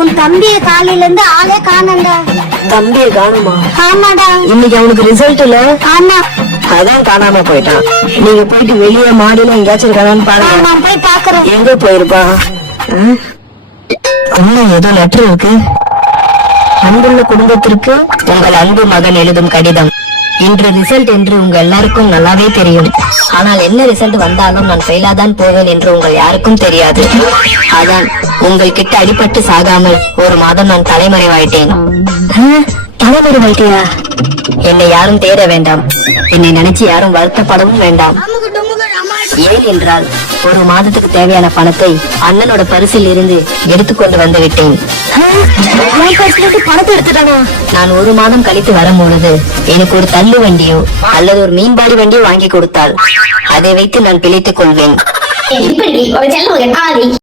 உன் தம்பிய காலையில இருந்து ஆளே காணண்டா. தம்பியை காணுமா? ஆமாடா. இன்னைக்கு அவனுக்கு ரிசல்ட் இல்ல. ஆமா. அதான் காணாம போயிட்டான். நீங்க போயிட்டு வெளியே மாடியில எங்கேயாச்சும் இருக்கானு பாருங்க. நான் போய் பாக்குறேன். எங்க போயிருப்பா? ஏதோ லெட்டர் இருக்கு. அன்புள்ள குடும்பத்திற்கு உங்கள் அன்பு மகன் எழுதும் கடிதம். இன்று ரிசல்ட் என்று உங்க எல்லாருக்கும் நல்லாவே தெரியும். ஆனால் என்ன ரிசல்ட் வந்தாலும் நான் ஃபெயிலாதான் போவேன் என்று உங்கள் யாருக்கும் தெரியாது. அதான் உங்கள் கிட்ட அடிபட்டு சாகாமல் ஒரு மாதம் நான் தலைமறைவாயிட்டேன். தலைமறைவாயிட்டியா? என்னை யாரும் தேட வேண்டாம். என்னை நினைச்சு யாரும் வருத்தப்படவும் வேண்டாம். ஏன் என்றால் ஒரு மாதத்துக்கு தேவையான பணத்தை அண்ணனோட பரிசில் இருந்து எடுத்துக்கொண்டு வந்து விட்டேன். பணத்தை எடுத்துட்டானா? நான் ஒரு மாதம் கழித்து வரும்பொழுது எனக்கு ஒரு தள்ளு வண்டியோ அல்லது ஒரு மீன்பாடி வண்டியோ வாங்கி கொடுத்தால் அதை வைத்து நான் பிழைத்துக் கொள்வேன்.